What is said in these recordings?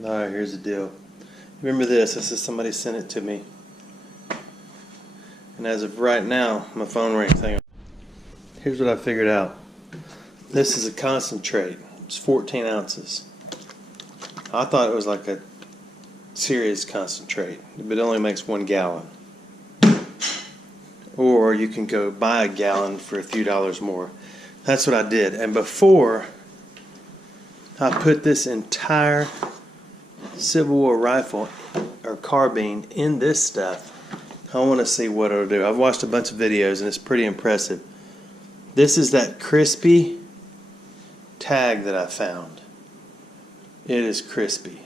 Alright, here's the deal. Remember this. This is somebody sent it to me. And as of right now, my phone rings. Hang on. Here's what I figured out. This is a concentrate. It's 14 ounces. I thought it was like a serious concentrate, but it only makes 1 gallon. Or you can go buy a gallon for a few dollars more. That's what I did. And before I put this entire Civil War rifle or carbine in this stuff, I want to see what it'll do. I've watched a bunch of videos and it's pretty impressive. This is that crispy tag that I found. It is crispy.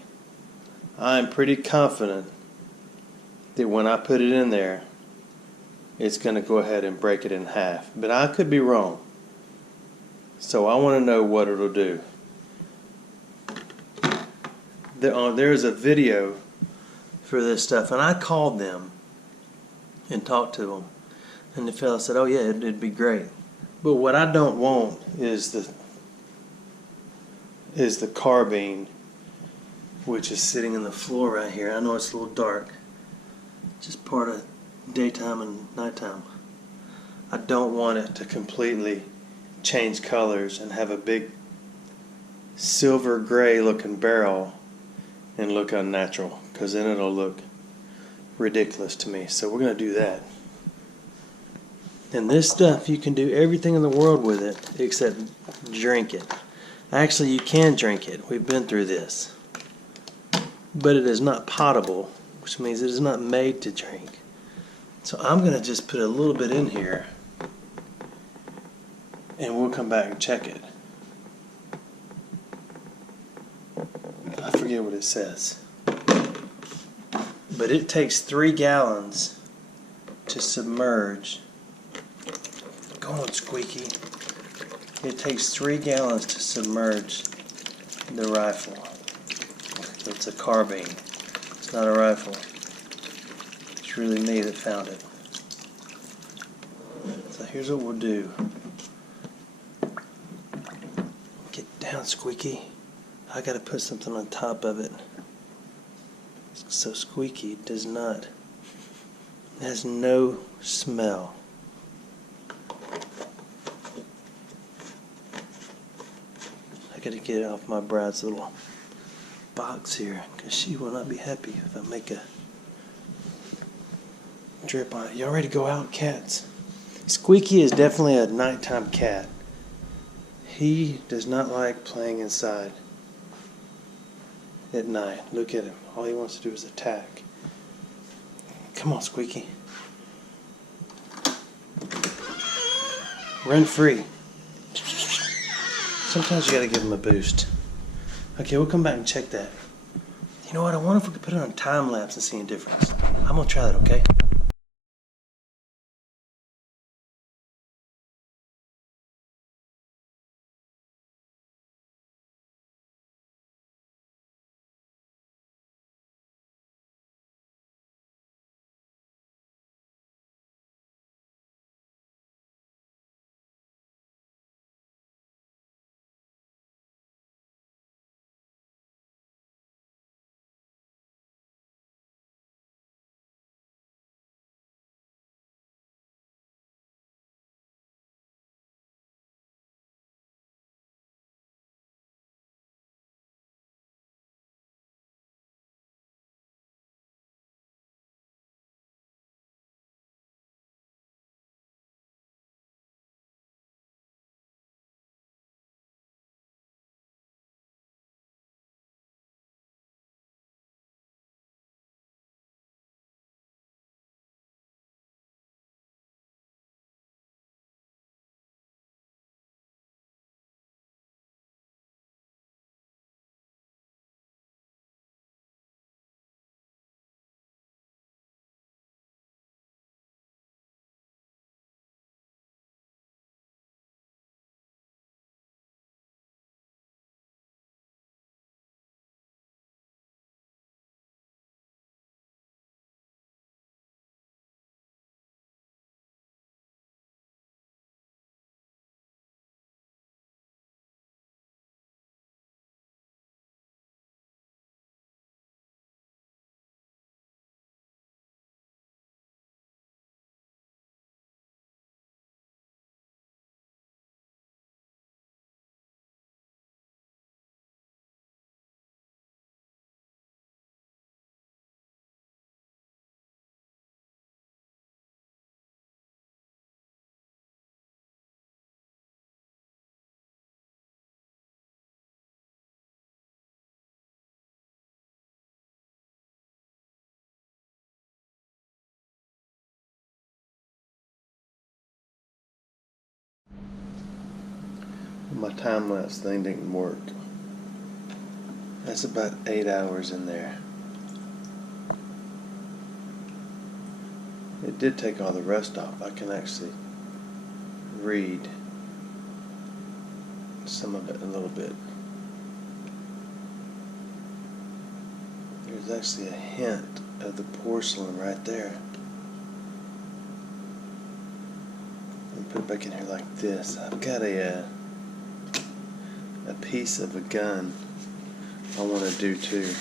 I'm pretty confident that when I put it in there, it's going to go ahead and break it in half. But I could be wrong. So I want to know what it'll do. There's a video for this stuff, and I called them and talked to them, and the fella said, "Oh yeah, it'd be great." But what I don't want is the carbine, which is sitting in the floor right here. I know it's a little dark, just part of daytime and nighttime. I don't want it to completely change colors and have a big silver gray looking barrel and look unnatural, because then it'll look ridiculous to me. So we're going to do that. And this stuff, you can do everything in the world with it except drink it. Actually, you can drink it. We've been through this. But it is not potable, which means it is not made to drink. So I'm going to just put a little bit in here, and we'll come back and check it. I forget what it says. But it takes 3 gallons to submerge. Go on, Squeaky. It takes 3 gallons to submerge the rifle. It's a carbine. It's not a rifle. It's really me that found it. So here's what we'll do. Get down, Squeaky. I gotta put something on top of it. So Squeaky has no smell. I gotta get it off my bride's little box here, because she will not be happy if I make a drip on it. Y'all ready to go out, cats? Squeaky is definitely a nighttime cat. He does not like playing inside at night. Look at him. All he wants to do is attack. Come on, Squeaky. Run free. Sometimes you gotta give him a boost. Okay, we'll come back and check that. You know what? I wonder if we could put it on time lapse and see a difference. I'm gonna try that, okay? my time-lapse thing didn't work. That's about 8 hours in there. It did take all the rust off. I can actually read some of it a little bit. There's actually a hint of the porcelain right there. Let me put it back in here like this. I've got a piece of a gun I want to do too.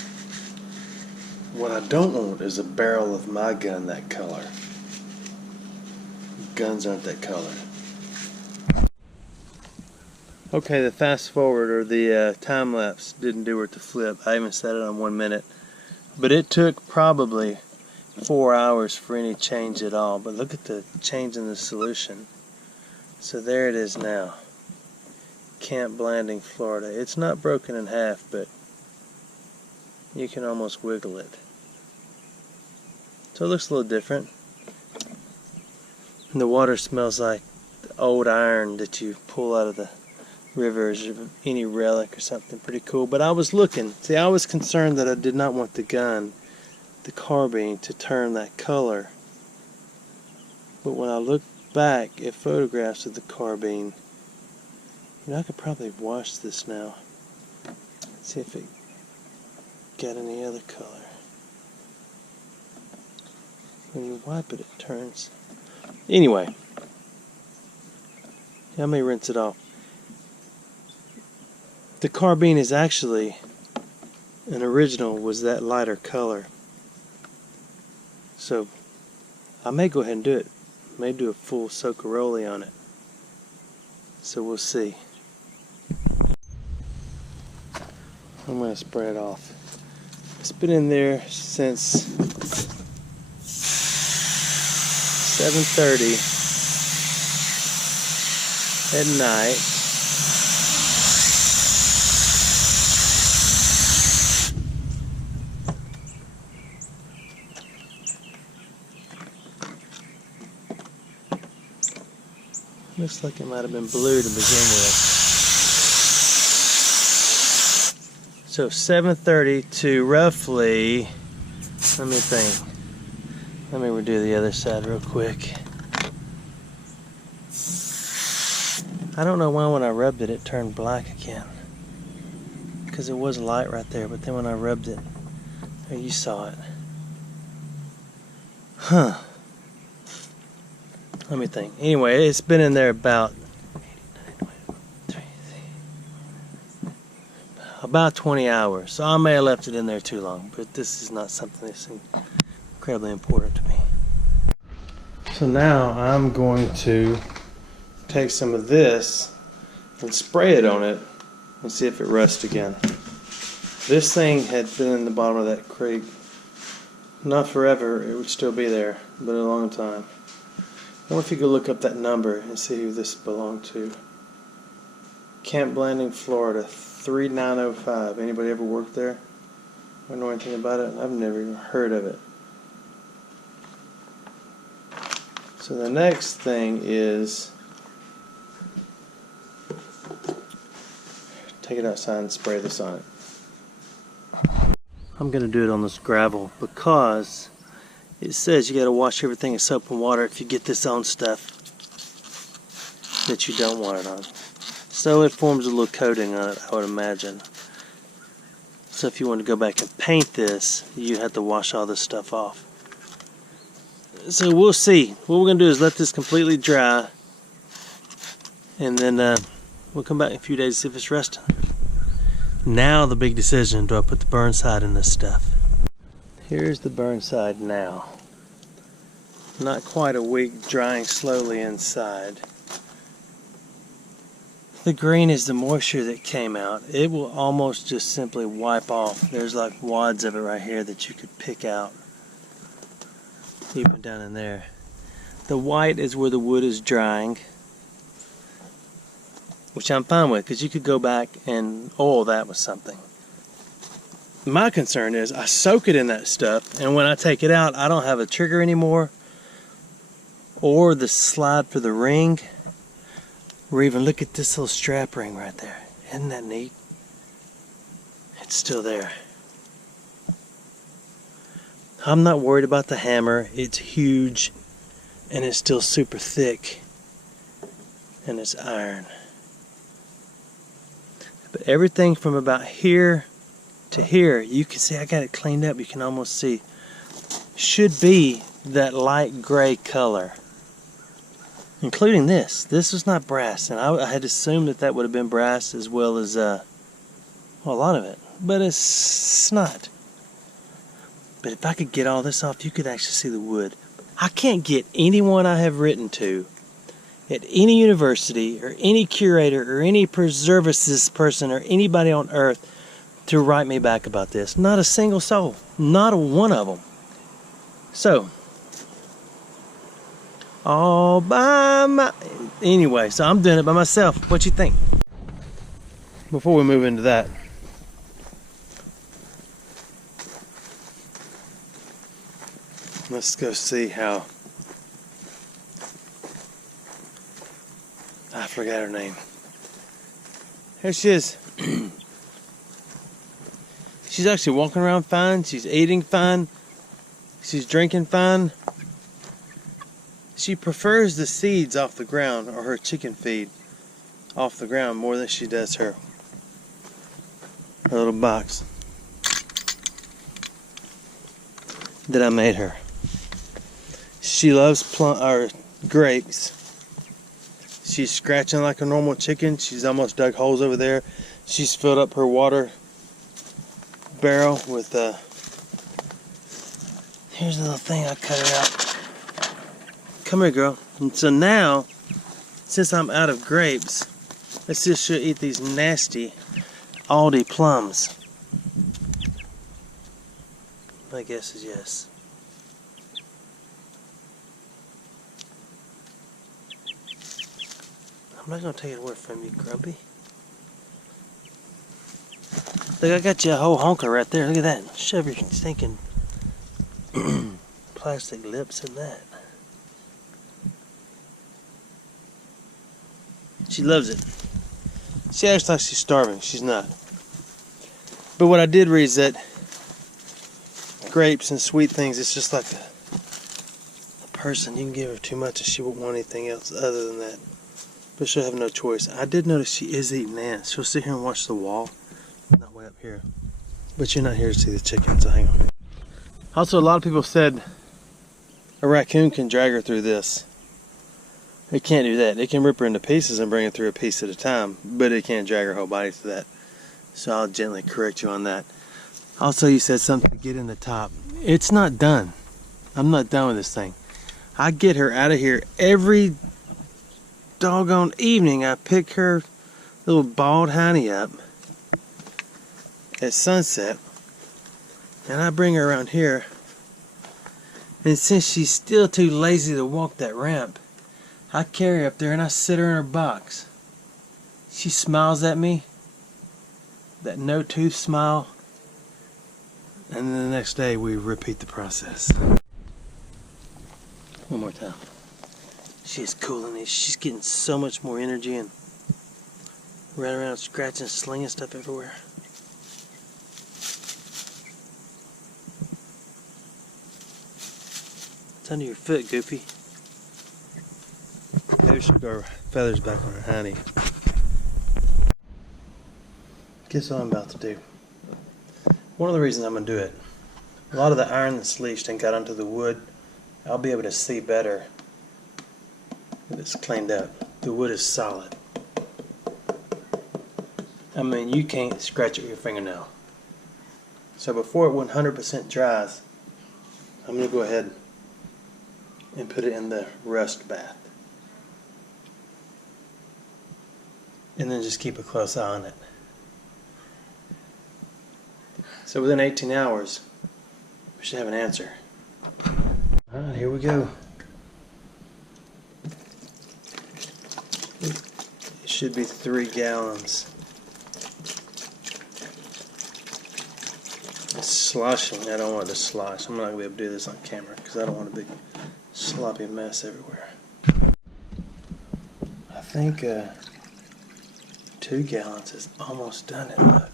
What I don't want is a barrel of my gun that color. Guns aren't that color. Okay, the fast forward or the time lapse didn't do it to flip. I even set it on 1 minute. But it took probably 4 hours for any change at all. But look at the change in the solution. So there it is now. Camp Blanding, Florida. It's not broken in half, but you can almost wiggle it. So it looks a little different. And the water smells like the old iron that you pull out of the rivers or any relic or something pretty cool. But I was looking. See, I was concerned that I did not want the gun, the carbine, to turn that color. But when I look back at photographs of the carbine, you know, I could probably wash this now. See if it got any other color. When you wipe it, it turns. Anyway, I may rinse it off. The carbine is actually an original, was that lighter color. So I may go ahead and do it. I may do a full Socaroli on it. So we'll see. I'm going to spray it off. It's been in there since 7:30 at night. Looks like it might have been blue to begin with. So 7:30 to roughly, let me think. Let me redo the other side real quick. I don't know why when I rubbed it, it turned black again. Because it was light right there, but then when I rubbed it, there you saw it. Huh. Let me think. Anyway, it's been in there about 20 hours. So I may have left it in there too long, but this is not something that's incredibly important to me. So now I'm going to take some of this and spray it on it and see if it rusts again. This thing had been in the bottom of that creek not forever. It would still be there, but a long time. I wonder if you could look up that number and see who this belonged to. Camp Blanding, Florida, 3905. Anybody ever worked there? I know anything about it? I've never even heard of it. So the next thing is take it outside and spray this on it. I'm going to do it on this gravel because it says you got to wash everything in soap and water if you get this on stuff that you don't want it on. So it forms a little coating on it, I would imagine. So if you want to go back and paint this, you have to wash all this stuff off. So we'll see. What we're going to do is let this completely dry, and then we'll come back in a few days to see if it's resting. Now the big decision, do I put the Burnside in this stuff? Here's the Burnside now. Not quite a week, drying slowly inside. The green is the moisture that came out. It will almost just simply wipe off. There's like wads of it right here that you could pick out. Even down in there. The white is where the wood is drying, which I'm fine with because you could go back and oil that with something. My concern is I soak it in that stuff, and when I take it out, I don't have a trigger anymore or the slide for the ring. Or even look at this little strap ring right there. Isn't that neat? It's still there. I'm not worried about the hammer. It's huge and it's still super thick and it's iron. But everything from about here to here, you can see I got it cleaned up. You can almost see. Should be that light gray color. Including this. This was not brass. And I had assumed that would have been brass as well as well, a lot of it. But it's not. But if I could get all this off, you could actually see the wood. I can't get anyone I have written to at any university or any curator or any preservacist person or anybody on earth to write me back about this. Not a single soul. Not a one of them. So, all by my... Anyway, so I'm doing it by myself. What you think? Before we move into that, let's go see how... I forgot her name. Here she is. She's actually walking around fine. She's eating fine. She's drinking fine. She prefers the seeds off the ground, or her chicken feed off the ground, more than she does her little box that I made her. She loves grapes. She's scratching like a normal chicken. She's almost dug holes over there. She's filled up her water barrel with here's the little thing I cut her out. Come here, girl. And so now, since I'm out of grapes, let's just eat these nasty Aldi plums. My guess is yes. I'm not gonna take it away from you, Grumpy. Look, I got you a whole honker right there. Look at that. Shove your stinking plastic lips in that. She loves it. She acts like she's starving. She's not. But what I did read is that grapes and sweet things, it's just like a person. You can give her too much and she won't want anything else other than that. But she'll have no choice. I did notice she is eating ants. She'll sit here and watch the wall. Not way up here. But you're not here to see the chicken, so hang on. Also, a lot of people said a raccoon can drag her through this. It can't do that. It can rip her into pieces and bring her through a piece at a time, but it can't drag her whole body through that. So I'll gently correct you on that. Also, you said something to get in the top. It's not done. I'm not done with this thing. I get her out of here every doggone evening. I pick her little bald hiney up at sunset, and I bring her around here. And since she's still too lazy to walk that ramp, I carry her up there and I sit her in her box. She smiles at me, that no tooth smile, and then the next day we repeat the process. One more time. She's cooling it. She's getting so much more energy and running around scratching, slinging stuff everywhere. It's under your foot, Goofy. Maybe we should grow feathers back on her hiney. Guess what I'm about to do. One of the reasons I'm going to do it, a lot of the iron that's leached and got onto the wood, I'll be able to see better if it's cleaned up. The wood is solid. I mean, you can't scratch it with your fingernail. So before it 100% dries, I'm going to go ahead and put it in the rust bath. And then just keep a close eye on it. So within 18 hours, we should have an answer. Alright, here we go. It should be 3 gallons. It's sloshing. I don't want it to slosh. I'm not going to be able to do this on camera because I don't want a big sloppy mess everywhere. I think 2 gallons is almost done it, look.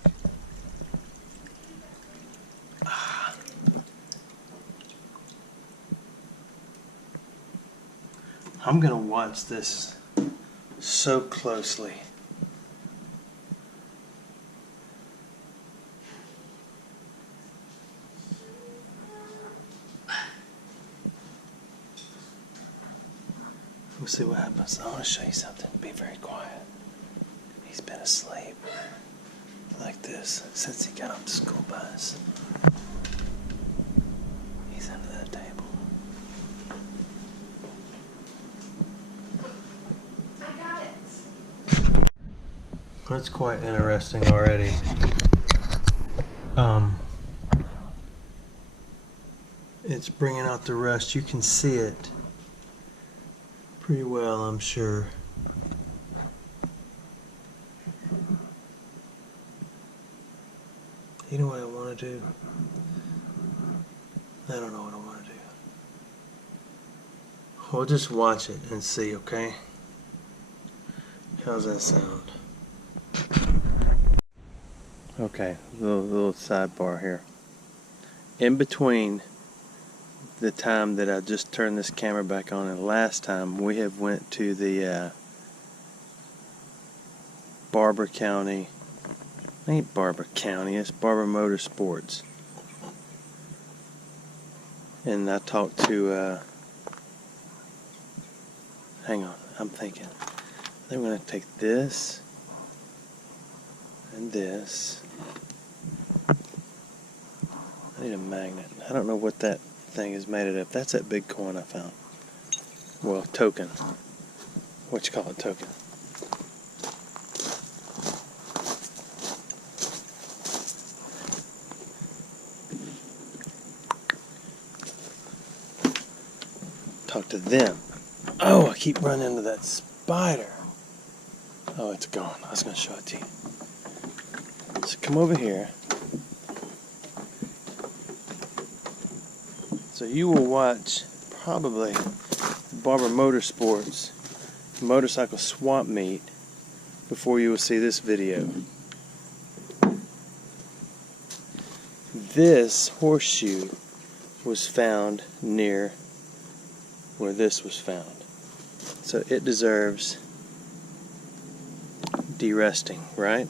I'm gonna watch this so closely. We'll see what happens. I want to show you something. Be very quiet. He's been asleep like this since he got off the school bus. He's under that table. I got it. That's quite interesting already. It's bringing out the rust. You can see it pretty well, I'm sure. You know what I want to do? I don't know what I want to do. We'll just watch it and see, okay? How's that sound? Okay, little sidebar here. In between the time that I just turned this camera back on and last time, we have went to the Barber County. Ain't Barber County, it's Barber Motorsports. And I talked to, hang on, I'm thinking. I think we're going to take this and this. I need a magnet. I don't know what that thing is made of. That's that big coin I found. Well, token. What you call it, token? Talk to them. Oh, I keep running into that spider. Oh, it's gone. I was going to show it to you. So come over here. So you will watch probably Barber Motorsports motorcycle swap meet before you will see this video. This horseshoe was found near where this was found. So it deserves de-rusting, right?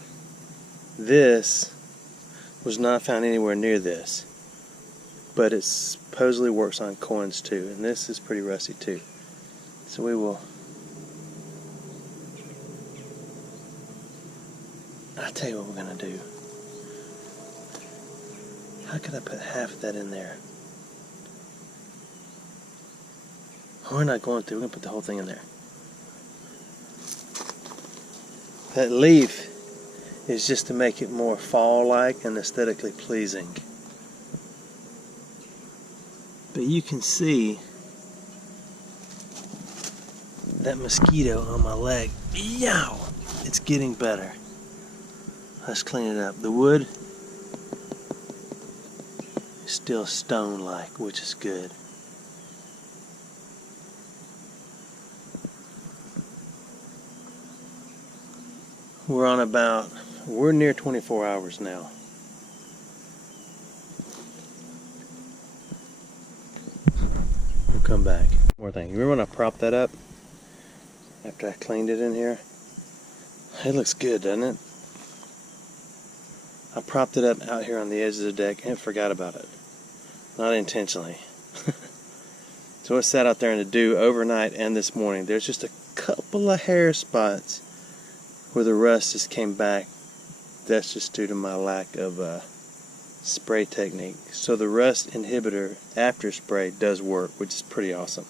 This was not found anywhere near this, but it supposedly works on coins too, and this is pretty rusty too. So we will, I'll tell you what we're going to do. How could I put half of that in there? We're not going to, we're going to put the whole thing in there. That leaf is just to make it more fall-like and aesthetically pleasing. But you can see that mosquito on my leg. Yow! It's getting better. Let's clean it up. The wood is still stone-like, which is good. We're near 24 hours now. We'll come back. More thing. You remember when I propped that up? After I cleaned it in here? It looks good, doesn't it? I propped it up out here on the edge of the deck and forgot about it. Not intentionally. So it sat out there in the dew overnight and this morning. There's just a couple of hair spots where the rust just came back. That's just due to my lack of spray technique. So the rust inhibitor after spray does work, which is pretty awesome.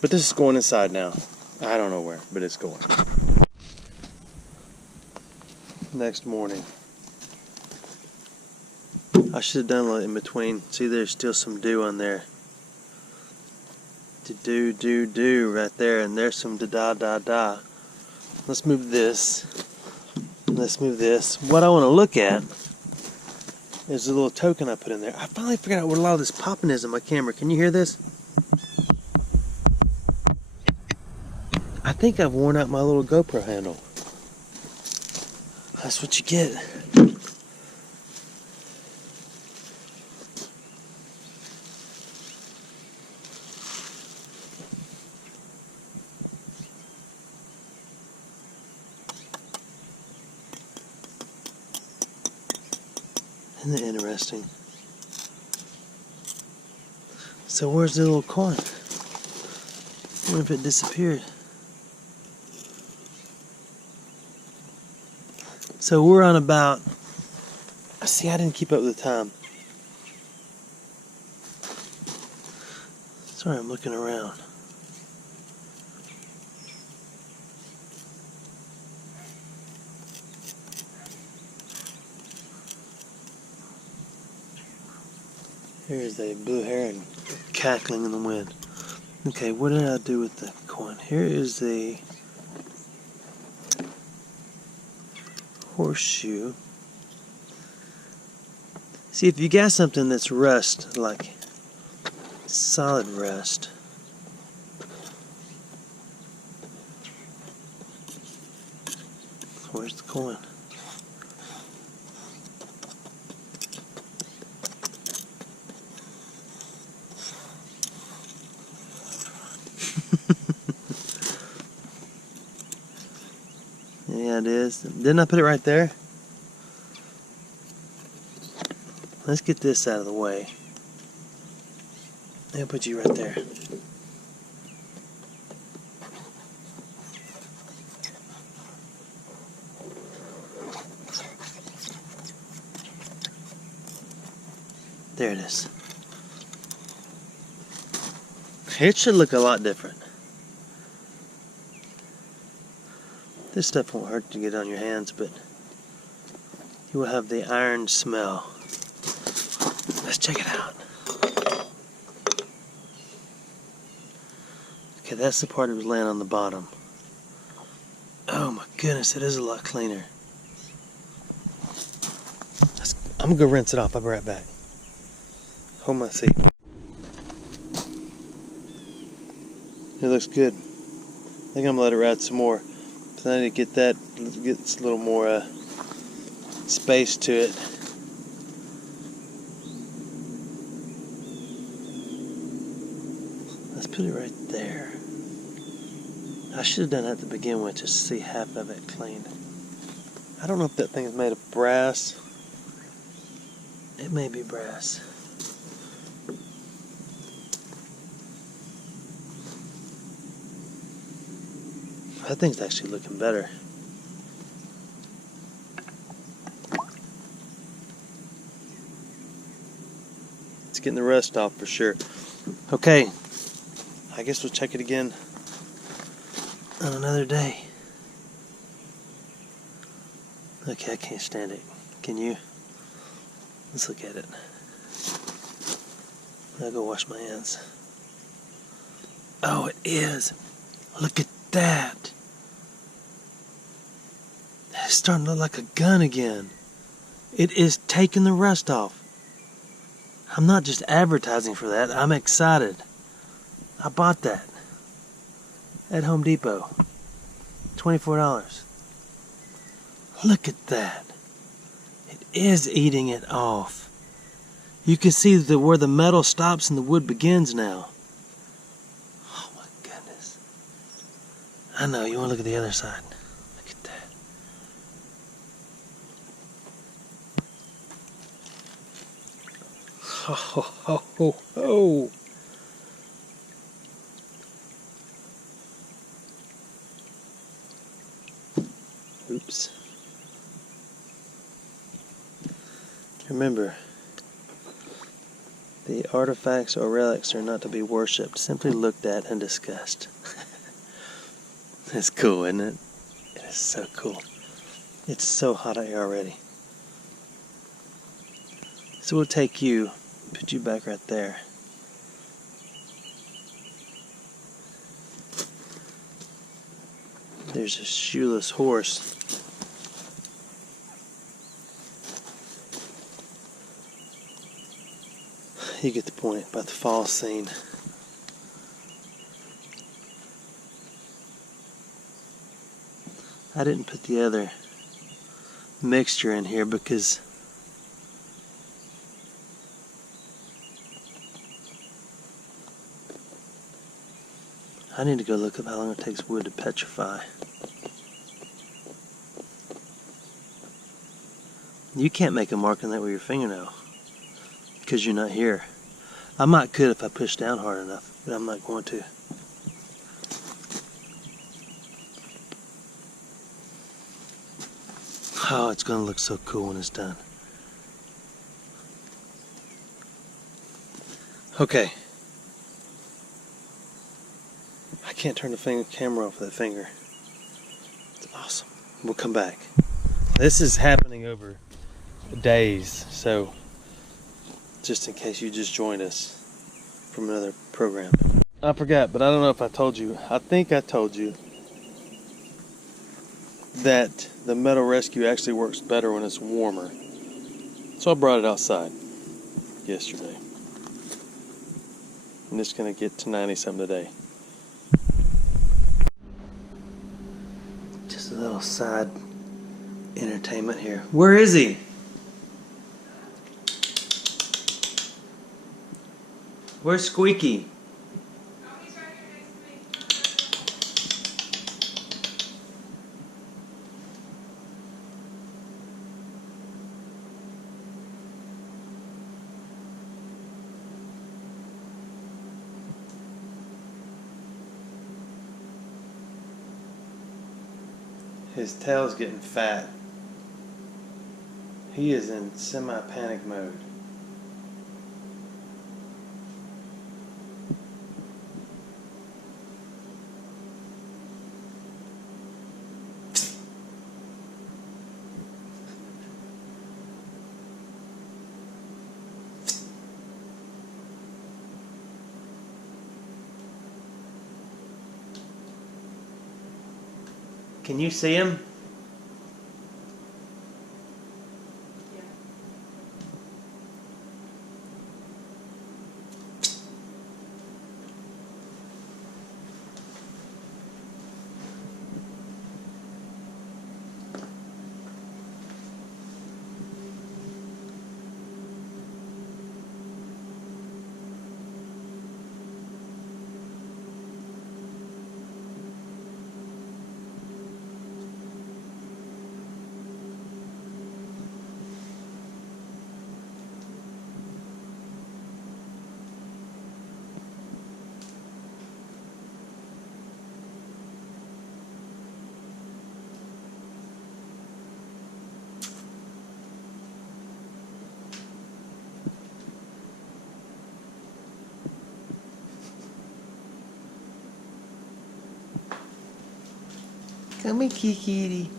But this is going inside now. I don't know where, but it's going. Next morning. I should have done a little in between. See, there's still some dew on there. Do right there, and there's some da. Let's move this. Let's move this. What I want to look at is the little token I put in there. I finally figured out what a lot of this popping is in my camera. Can you hear this? I think I've worn out my little GoPro handle. That's what you get. Isn't that interesting? So where's the little coin? I wonder if it disappeared. So we're on about... See, I didn't keep up with the time. Sorry, I'm looking around. Here's a blue heron cackling in the wind. Okay, what did I do with the coin? Here is a horseshoe. See, if you got something that's rust, like solid rust, where's the coin? Yeah, it is. Didn't I put it right there? Let's get this out of the way. I'll put you right there. There it is. It should look a lot different. This stuff won't hurt to get on your hands, but you will have the iron smell. Let's check it out. Okay, that's the part that was laying on the bottom. Oh my goodness, it is a lot cleaner. I'm gonna go rinse it off. I'll be right back. Hold my seat. It looks good. I think I'm gonna let it ride some more. So I need to get that, get a little more space to it. Let's put it right there. I should have done that to begin with, just to see half of it cleaned. I don't know if that thing is made of brass. It may be brass. That thing's actually looking better. It's getting the rust off for sure. Okay, I guess we'll check it again on another day. Okay, I can't stand it. Can you? Let's look at it. I'll go wash my hands. Oh, it is. Look at that. It's starting to look like a gun again. It is taking the rust off. I'm not just advertising for that. I'm excited. I bought that at Home Depot. $24. Look at that. It is eating it off. You can see where the metal stops and the wood begins now. Oh my goodness. I know, you want to look at the other side. Look at that. Ho ho ho ho ho. Oops. Remember, the artifacts or relics are not to be worshipped, simply looked at and discussed. It's cool, isn't it? It is so cool. It's so hot out here already. So we'll take you, put you back right there. There's a shoeless horse. You get the point about the fall scene. I didn't put the other mixture in here because I need to go look up how long it takes wood to petrify. You can't make a mark on that with your fingernail because you're not here. I might could if I push down hard enough, but I'm not going to. Oh, it's going to look so cool when it's done. Okay. I can't turn the camera off with that finger. It's awesome. We'll come back. This is happening over days, so just in case you just joined us from another program. I forgot, but I don't know if I told you. I think I told you that the metal rescue actually works better when it's warmer. So I brought it outside yesterday. I'm just going to get to 90 something today. Just a little side entertainment here. Where is he? Where's Squeaky? Oh, he's right here next to me. His tail's getting fat. He is in semi-panic mode. Can you see him? Yeah. Come here, Kiki.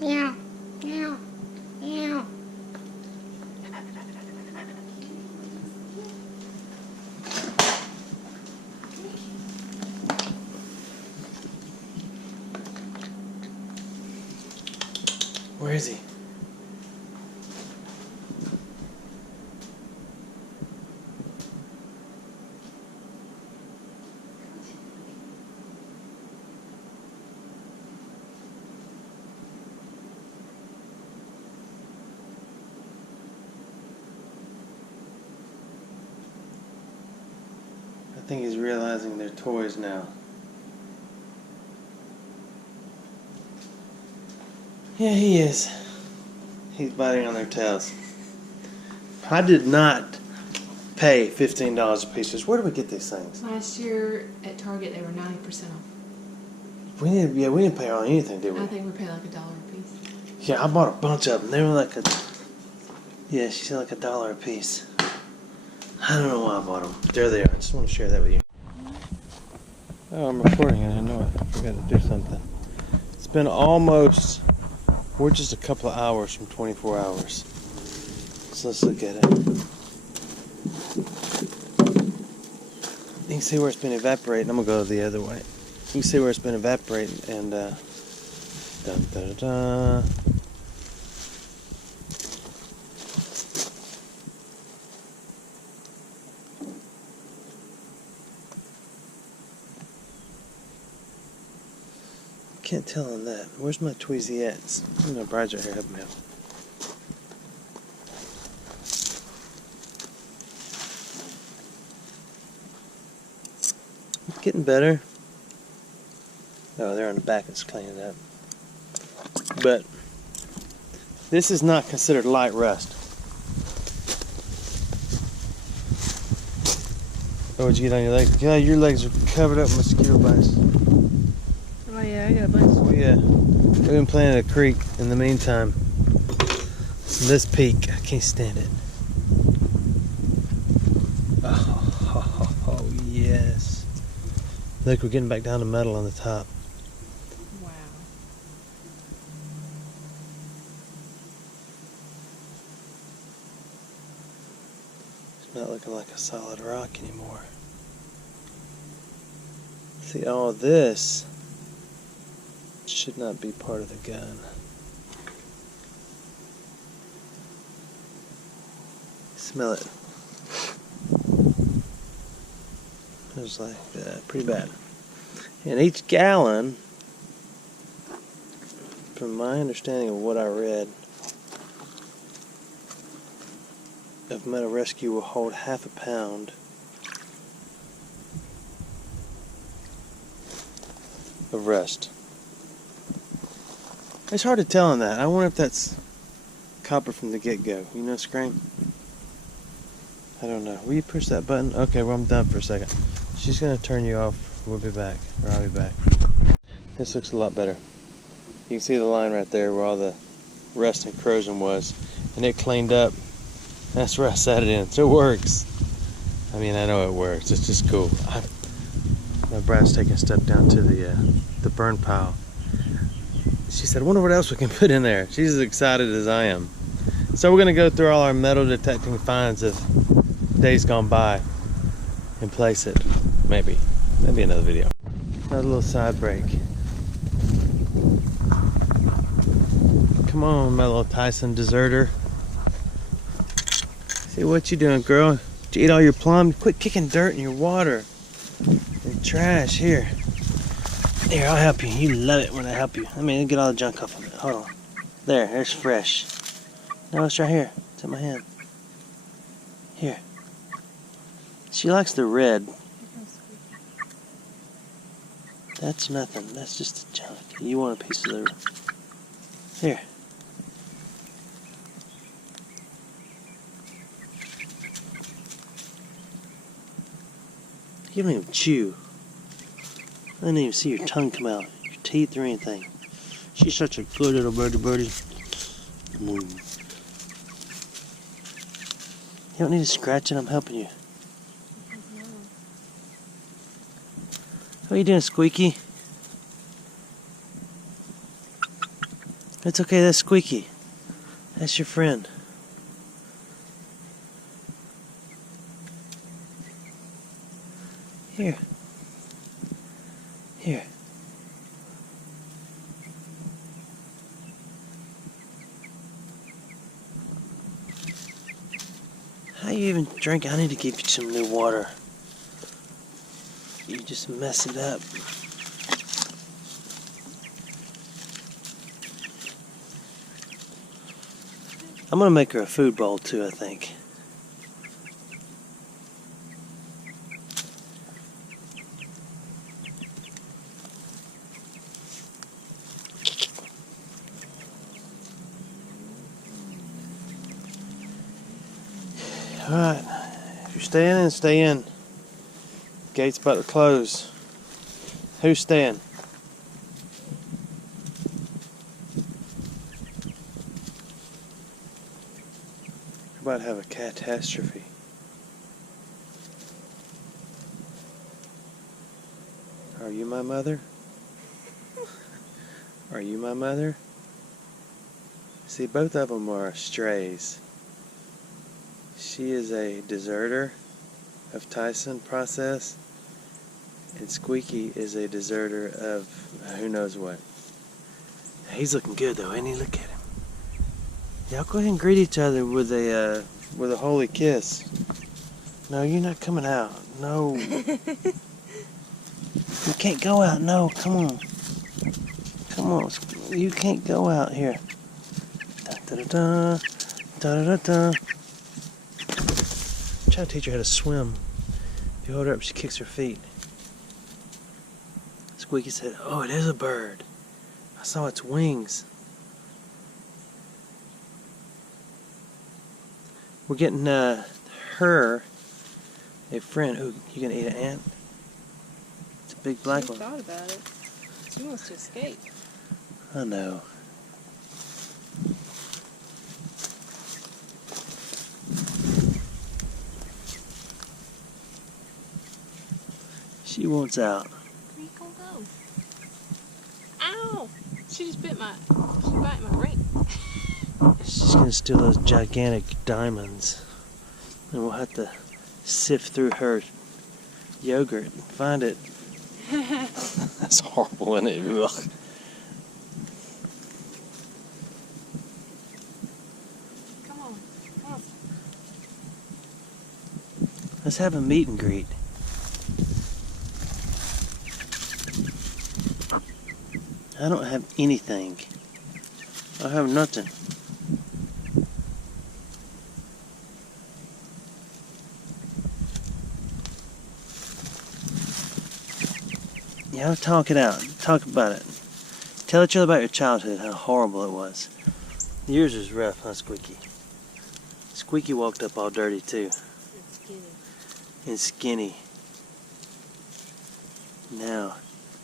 Meow, meow, meow. Where is he? I think he's realizing they're toys now. Yeah, he is. He's biting on their tails. I did not pay $15 a piece. Where do we get these things? Last year at Target, they were 90% off. We didn't pay on anything, did we? I think we paid like $1 a piece. Yeah, I bought a bunch of them. They were like she said like $1 a piece. I don't know why I bought them. There they are. I just want to share that with you. Oh, I'm recording and I know I forgot to do something. It's been almost, we're just a couple of hours from 24 hours. So let's look at it. You can see where it's been evaporating. I'm going to go the other way. You can see where it's been evaporating and dun, dun, dun. Can't tell on that. Where's my Tweezy at? My bride's right here. Help me out. Getting better. Oh, they're on the back. It's cleaning it up. But this is not considered light rust. Oh, what'd you get on your legs? God, your legs are covered up with mosquito bites. Oh yeah, I got a bunch. Oh yeah. We've been playing at a creek in the meantime. This peak, I can't stand it. Oh, yes. Look, we're getting back down to metal on the top. Wow. It's not looking like a solid rock anymore. See, all this should not be part of the gun. Smell it. It was like pretty bad. And each gallon, from my understanding of what I read, of Metal Rescue will hold half a pound of rust. It's hard to tell on that. I wonder if that's copper from the get-go. You know, Scream? I don't know. Will you push that button? Okay, well, I'm done for a second. She's going to turn you off. We'll be back. Or I'll be back. This looks a lot better. You can see the line right there where all the rust and corrosion was. And it cleaned up. That's where I sat it in. So it works. I mean, I know it works. It's just cool. My bride's taking stuff down to the burn pile. She said, I wonder what else we can put in there. She's as excited as I am. So we're going to go through all our metal detecting finds of days gone by and place it. Maybe another video. Another little side break. Come on, my little Tyson deserter. See what you doing, girl? Did you eat all your plum? Quit kicking dirt in your water and trash. Here, I'll help you. You love it when I help you. I mean, get all the junk off of it. Hold on. There's fresh. No, it's right here. It's in my hand. Here. She likes the red. That's nothing. That's just the junk. You want a piece of the... Here. You don't even chew. I didn't even see your tongue come out, your teeth or anything. She's such a good little birdie. You don't need to scratch it, I'm helping you. What are you doing, Squeaky? It's okay, that's Squeaky. That's your friend. Here. Here. How you even drink? I need to give you some new water. You just mess it up. I'm gonna make her a food bowl too, I think. Alright, if you're staying in, stay in. Gate's about to close. Who's staying? We're about to have a catastrophe. Are you my mother? Are you my mother? See, both of them are strays. She is a deserter of Tyson process, and Squeaky is a deserter of who knows what. He's looking good though, ain't he? Look at him. Y'all go ahead and greet each other with a holy kiss. No, you're not coming out. No. You can't go out. No, come on. Come on. You can't go out here. Da da da da da da. Try to teach her how to swim. If you hold her up, she kicks her feet. Squeaky said, "Oh, it is a bird. I saw its wings." We're getting her a friend. Ooh, you gonna eat an ant? It's a big black She one. thought about it. She wants to escape. I know. She wants out. Where you gonna go? Ow! She just bit my ring. She's gonna steal those gigantic diamonds, and we'll have to sift through her yogurt and find it. That's horrible, isn't it? Ugh. Come on. Come on. Let's have a meet and greet. I don't have anything. I have nothing. Yeah, talk it out. Talk about it. Tell each other about your childhood, how horrible it was. Yours was rough, huh, Squeaky? Squeaky walked up all dirty, too. It's skinny. And skinny. Now,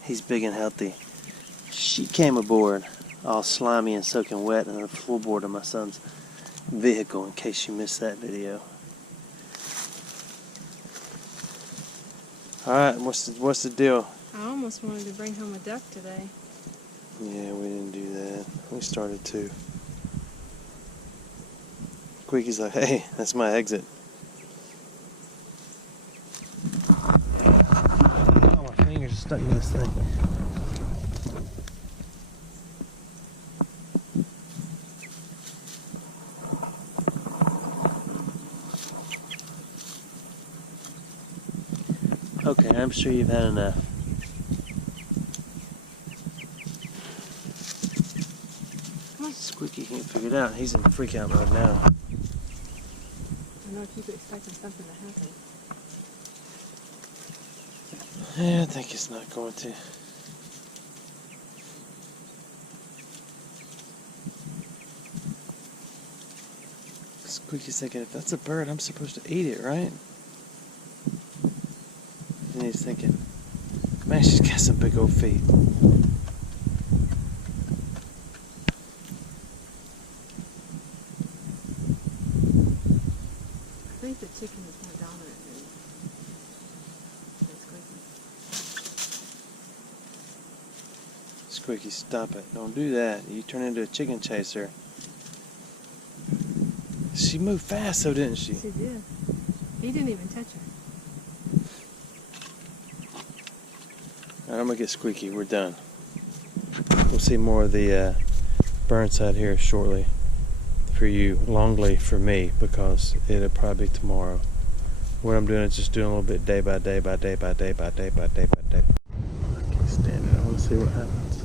he's big and healthy. She came aboard all slimy and soaking wet on the floorboard of my son's vehicle, in case you missed that video. Alright, what's the deal? I almost wanted to bring home a duck today. Yeah, we didn't do that. We started to. Squeaky's like, "Hey, that's my exit." Oh, my fingers are stuck in this thing. Okay, I'm sure you've had enough. Squeaky can't figure it out. He's in freak out mode now. I don't know if you were expecting something to happen. Yeah, I think it's not going to. Squeaky's thinking, if that's a bird, I'm supposed to eat it, right? And he's thinking, man, she's got some big old feet. I think the chicken is more dominant than Squeaky. Squeaky, stop it. Don't do that. You turn into a chicken chaser. She moved fast, though, didn't she? She did. He didn't even touch her. Alright, I'm gonna get Squeaky. We're done. We'll see more of the Burnside here shortly. For you, longly for me, because it'll probably be tomorrow. What I'm doing is just doing a little bit day by day by day by day by day by day by day. I can't stand it. I want to see what happens.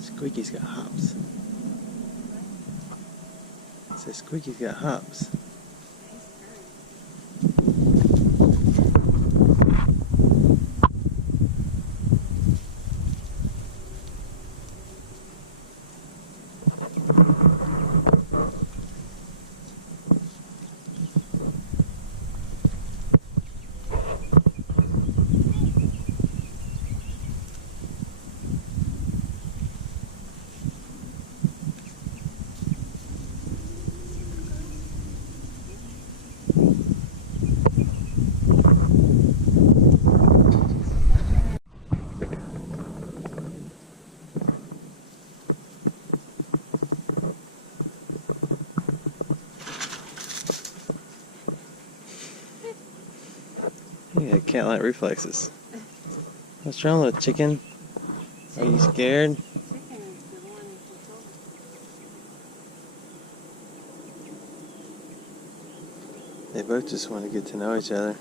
Squeaky's got hops. It says Squeaky's got hops. Yeah, cat-like reflexes. What's wrong, little chicken? Are you scared? both just want to get to know each other.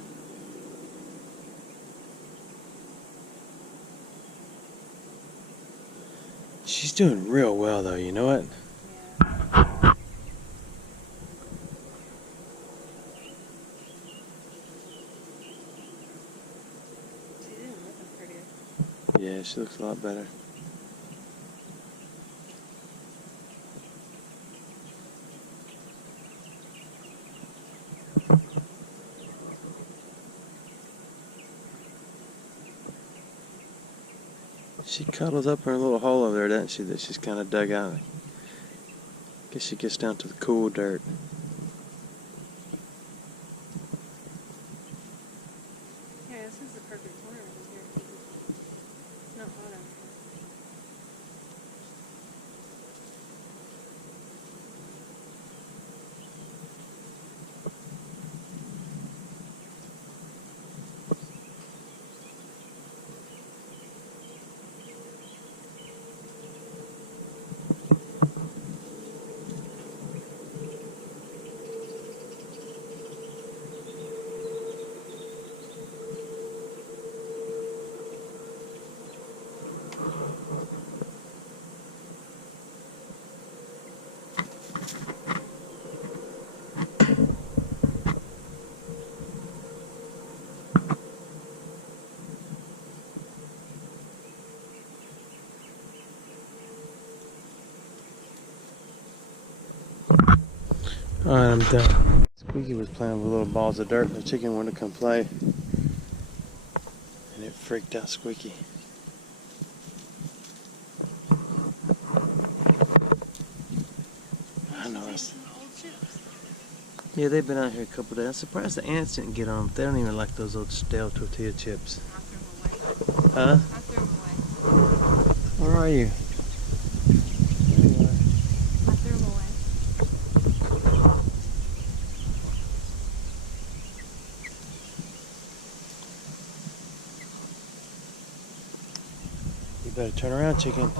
She's doing real well though, you know what? Yeah. She didn't look prettier. Yeah, she looks a lot better. She cuddles up in her little hole over there, doesn't she, that she's kind of dug out. Guess she gets down to the cool dirt. Yeah, this is the perfect corner over here. It's not hot out here. Alright, I'm done. Squeaky was playing with little balls of dirt and the chicken wanted to come play. And it freaked out Squeaky. I know. Yeah, they've been out here a couple days. I'm surprised the ants didn't get on them. They don't even like those old stale tortilla chips. I'll throw them away. Huh? I'll throw them away. Where are you? I'll throw them away. You better turn around, chicken.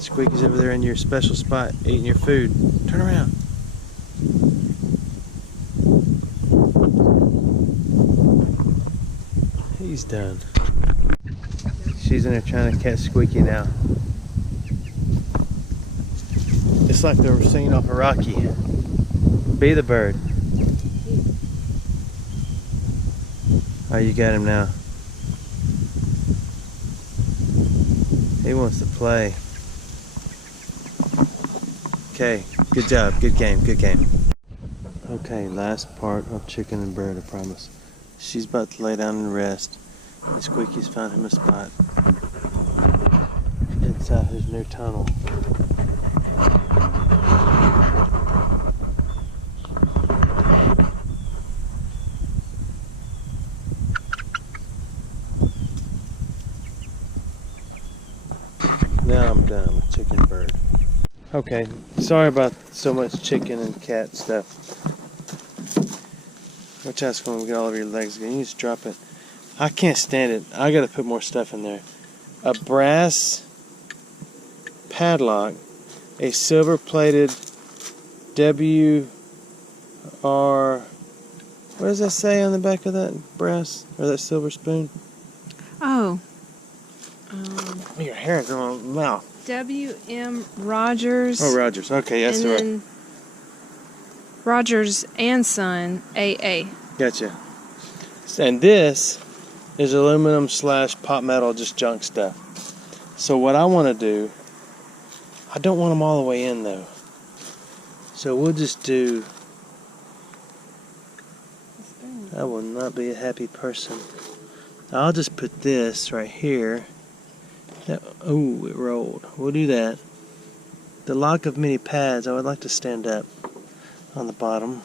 Squeaky's over there in your special spot, eating your food. Turn around. He's done. She's in there trying to catch Squeaky now. It's like they were singing off of Rocky. Be the bird. Oh, you got him now. He wants to play. Okay, good job, good game, good game. Okay, last part of Chicken and Bird, I promise. She's about to lay down and rest. And Squeaky's found him a spot inside his new tunnel. Now I'm done with Chicken and Bird. Okay, sorry about so much chicken and cat stuff. Watch out, when we get all over your legs again. You just drop it. I can't stand it. I gotta put more stuff in there. A brass padlock, a silver plated WR. What does that say on the back of that brass or that silver spoon? Oh. Your hair is on my mouth. W.M. Rogers. Oh, Rogers. Okay, that's and right. then Rogers and Son, AA. Gotcha. And this is aluminum / pot metal, just junk stuff. So what I want to do, I don't want them all the way in though. So we'll just do, I will not be a happy person. I'll just put this right here. Oh, it rolled. We'll do that. The lock of many pads, I would like to stand up on the bottom.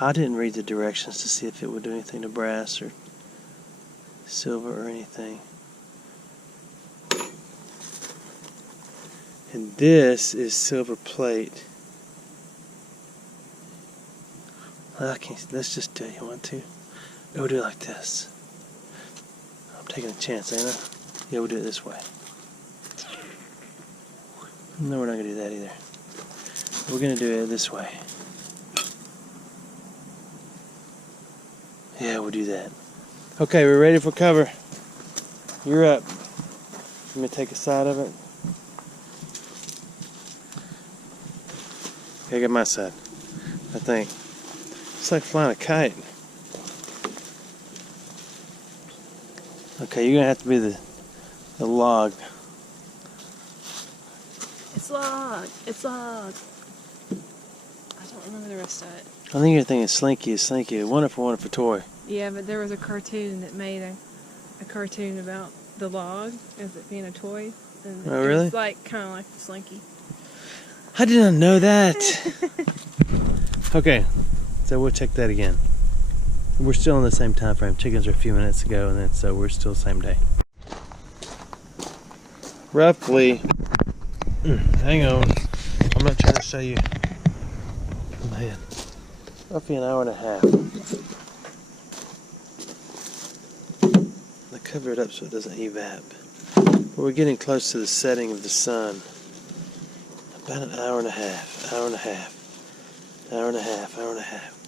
I didn't read the directions to see if it would do anything to brass or silver or anything. And this is silver plate. I can't, let's just do it. You want to? We'll do it like this. I'm taking a chance, ain't I? Yeah, we'll do it this way. No, we're not going to do that either. We're going to do it this way. Yeah, we'll do that. Okay, we're ready for cover. You're up. Let me take a side of it. Okay, get my side. I think. It's like flying a kite. Okay, you're gonna have to be the log. It's log. It's log. I don't remember the rest of it. I think you're thinking Slinky is Slinky. A wonderful toy. Yeah, but there was a cartoon that made a cartoon about the log as it being a toy. And Oh, it really? was like kind of like the Slinky. I did not know that. Okay, so we'll check that again. We're still in the same time frame. Chickens are a few minutes ago, and then so we're still the same day. Roughly, hang on. I'm not trying to show you. Man, roughly an hour and a half. I cover it up so it doesn't evap. But we're getting close to the setting of the sun. About an hour and a half, hour and a half, hour and a half, hour and a half.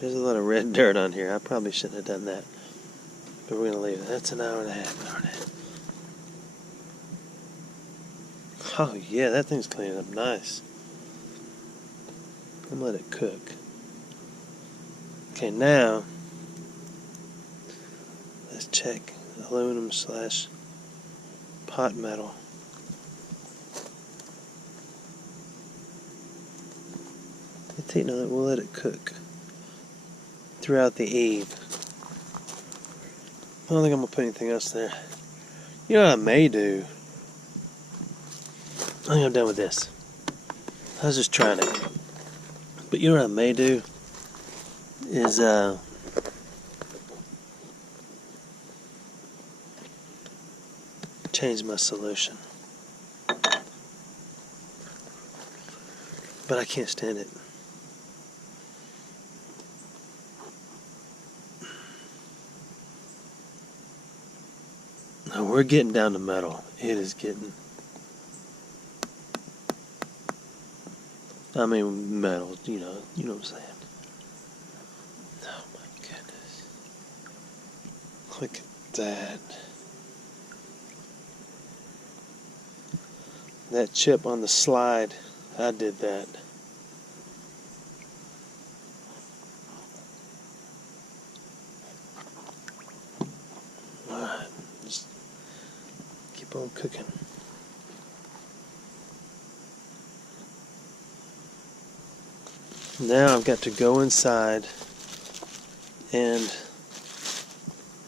There's a lot of red dirt on here. I probably shouldn't have done that. But we're going to leave it. That's an hour and a half, hour and a half. Oh yeah, that thing's cleaning up nice. I'm gonna let it cook. Okay, now let's check aluminum / pot metal. It's heating on it. We'll let it cook throughout the eve. I don't think I'm gonna put anything else there. You know what I may do? I think I'm done with this. I was just trying it. But you know what I may do? Is change my solution. But I can't stand it. No, we're getting down to metal. It is getting... I mean metal, you know what I'm saying. Oh my goodness. Look at that. That chip on the slide, I did that. Alright, just keep on cooking. Now I've got to go inside and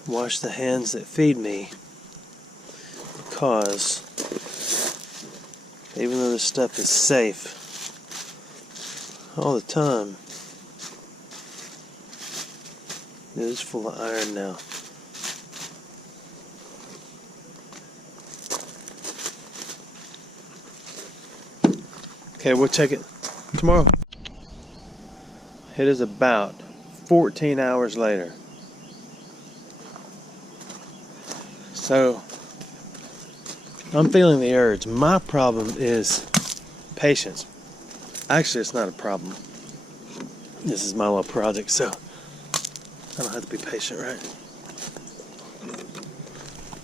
wash the hands that feed me, because even though this stuff is safe all the time, it is full of iron now. Okay, we'll check it tomorrow. It is about 14 hours later. So, I'm feeling the urge. My problem is patience. Actually, it's not a problem. This is my little project, so I don't have to be patient, right?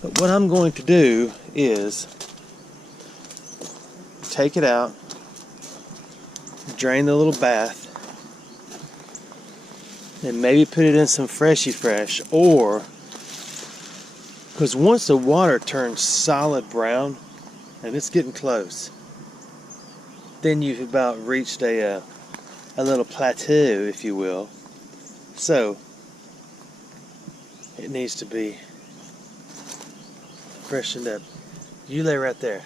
But what I'm going to do is take it out, drain the little bath, and maybe put it in some Freshy Fresh, or, because once the water turns solid brown, and it's getting close, then you've about reached a little plateau, if you will. So it needs to be freshened up. You lay right there.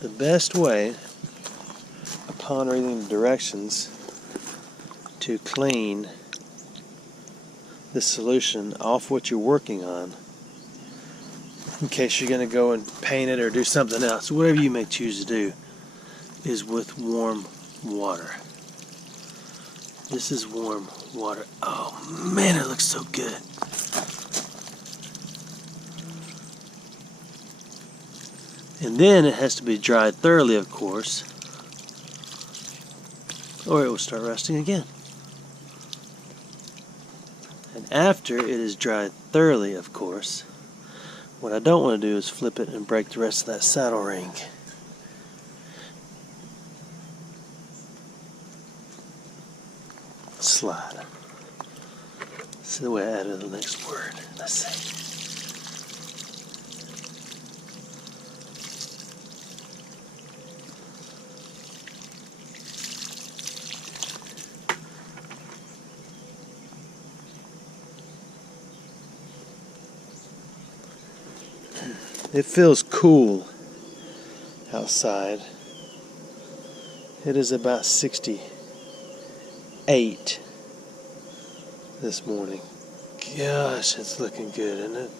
The best way, upon reading the directions, to clean the solution off what you're working on, in case you're going to go and paint it or do something else, whatever you may choose to do, is with warm water. This is warm water. Oh man, it looks so good. And then it has to be dried thoroughly, of course, or it will start rusting again. And after it is dried thoroughly, of course, what I don't want to do is flip it and break the rest of that saddle ring. Slide. This is the way I added the next word. Let's see. It feels cool outside. It is about 68 this morning. Gosh, it's looking good, isn't it?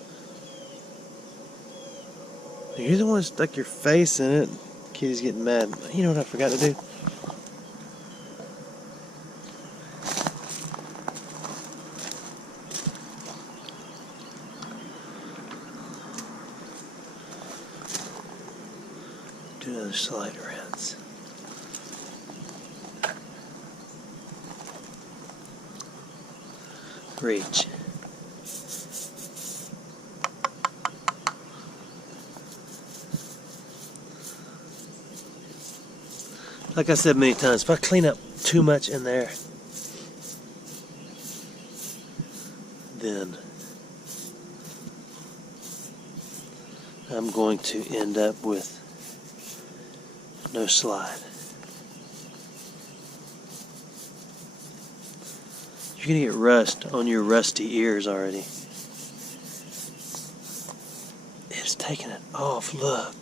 You're the one that stuck your face in it. Kitty's getting mad. You know what I forgot to do? Do another slight rinse. Reach. Like I said many times, if I clean up too much in there, then I'm going to end up with no slide. You're gonna get rust on your rusty ears already. It's taking it off, look.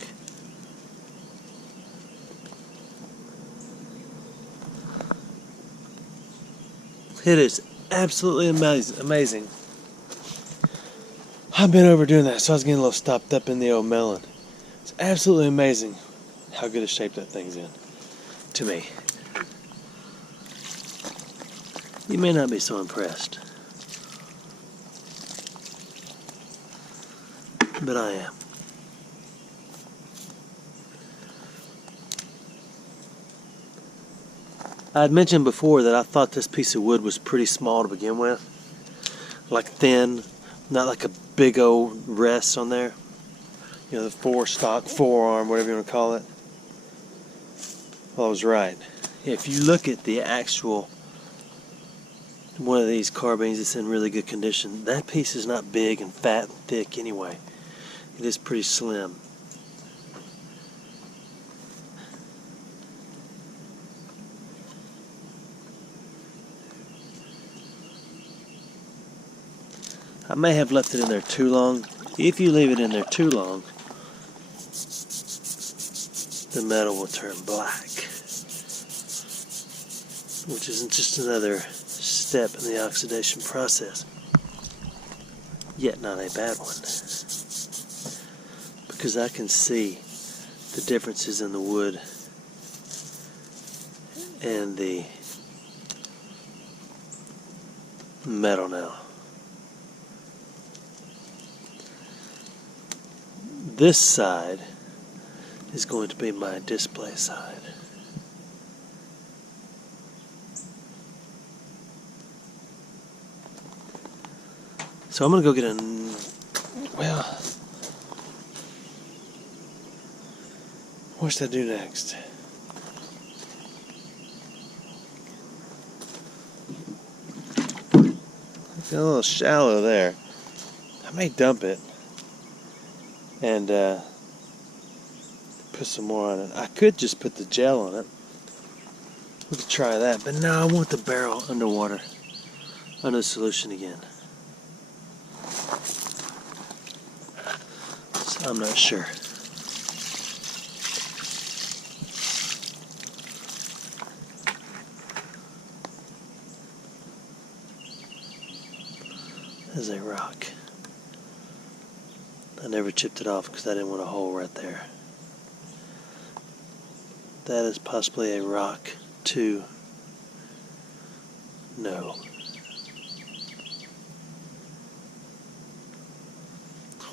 It is absolutely amazing. I've been overdoing that, so I was getting a little stopped up in the old melon. It's absolutely amazing how good a shape that thing's in, to me. You may not be so impressed, but I am. I had mentioned before that I thought this piece of wood was pretty small to begin with, like thin, not like a big old rest on there. You know, the forearm, whatever you want to call it. Well, I was right. If you look at the actual one of these carbines that's in really good condition, that piece is not big and fat and thick anyway. It is pretty slim. I may have left it in there too long. If you leave it in there too long, the metal will turn black, which isn't just another step in the oxidation process, yet not a bad one, because I can see the differences in the wood and the metal now. This side is going to be my display side. So I'm going to go get what should I do next? It's a little shallow there. I may dump it and put some more on it. I could just put the gel on it. We could try that, but no, I want the barrel underwater, under the solution again. So I'm not sure. There's a rock. I never chipped it off because I didn't want a hole right there. That is possibly a rock too. No.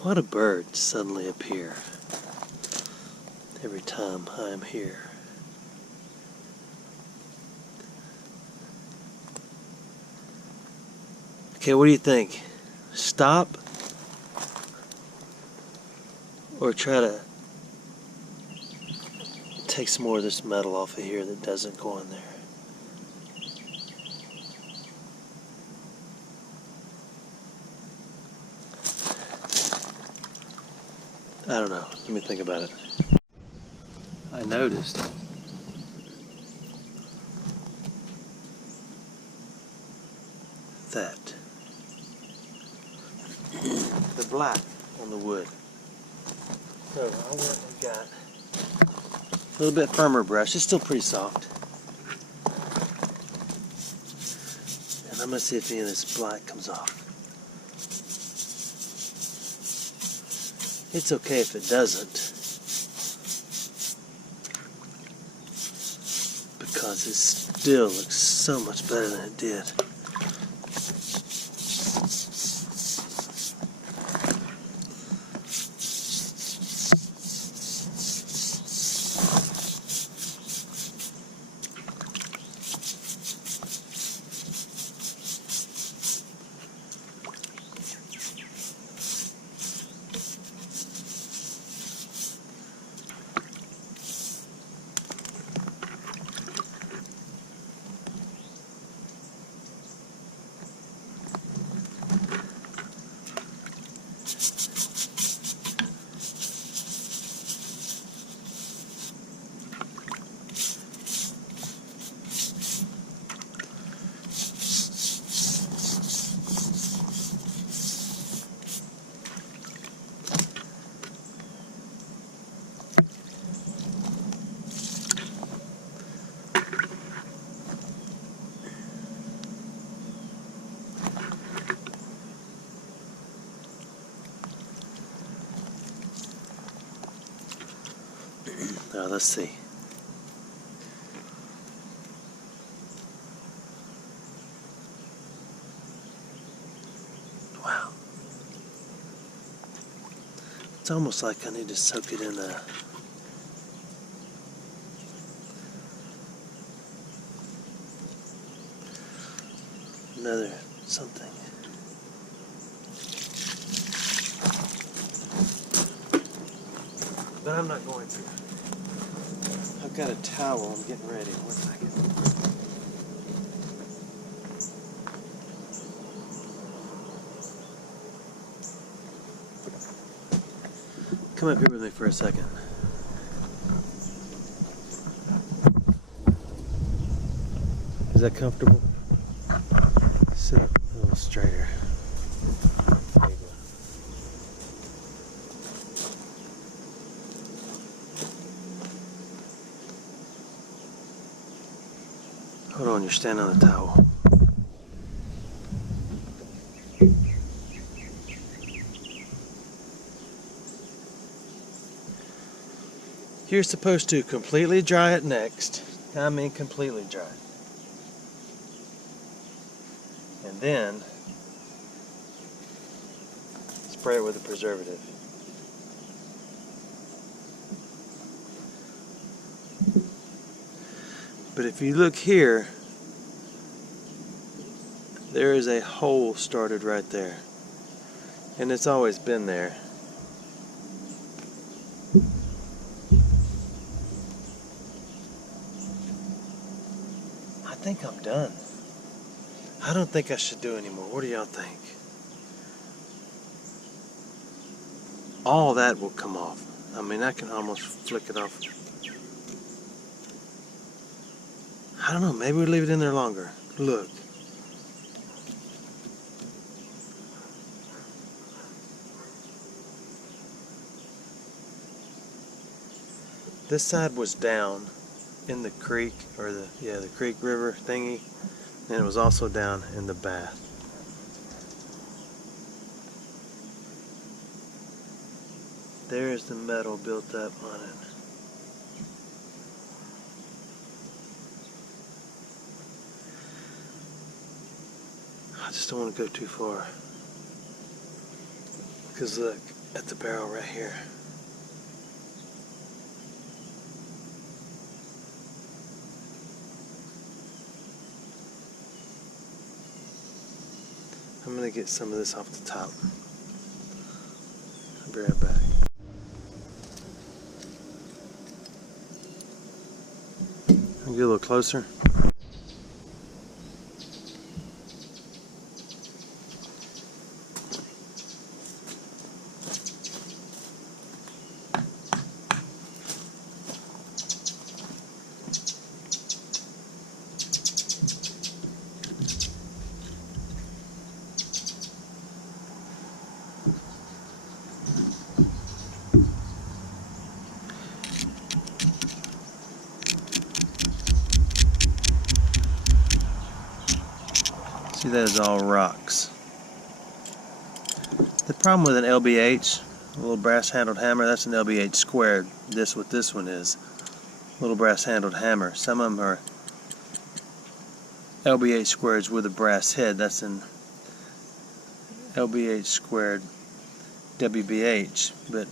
Why do birds suddenly appear every time I am here? Okay, what do you think? Stop or try to take some more of this metal off of here that doesn't go in there? I don't know. Let me think about it. I noticed that the black on the wood. So I went and got a little bit firmer brush. It's still pretty soft. And I'm going to see if any of this black comes off. It's okay if it doesn't, because it still looks so much better than it did. Now let's see. Wow. It's almost like I need to soak it in another something. But I'm not going to. I've got a towel. I'm getting ready. 1 second. Come up here with me for a second. Is that comfortable? Sit up a little straighter. There you go. Hold on, you're standing on the towel. You're supposed to completely dry it next. I mean completely dry it. And then spray it with a preservative. But if you look here, there is a hole started right there. And it's always been there. I think I'm done. I don't think I should do anymore. What do y'all think? All that will come off. I mean, I can almost flick it off. I don't know, maybe we leave it in there longer. Look. This side was down in the creek, or the creek river thingy, and it was also down in the bath. There's the metal built up on it. I just don't want to go too far. Because look at the barrel right here. I'm going to get some of this off the top. I'll be right back. I'll get a little closer. See, that is all rocks. The problem with an LBH, a little brass handled hammer, that's an LBH squared. This what this one is. Little brass handled hammer. Some of them are LBH squareds with a brass head. That's an LBH squared WBH. But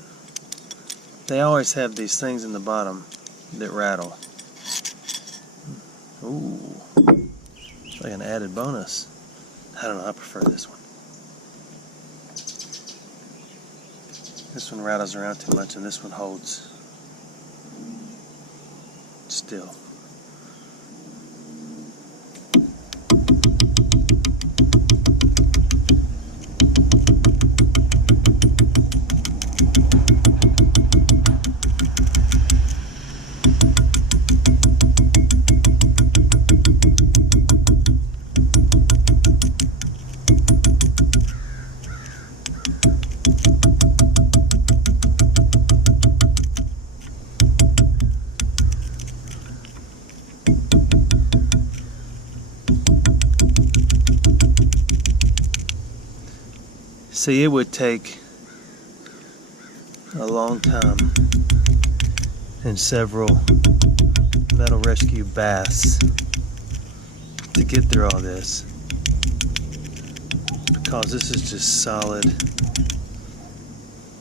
they always have these things in the bottom that rattle. Ooh. It's like an added bonus. I don't know, I prefer this one. This one rattles around too much and this one holds still. See, it would take a long time and several metal rescue baths to get through all this, because this is just solid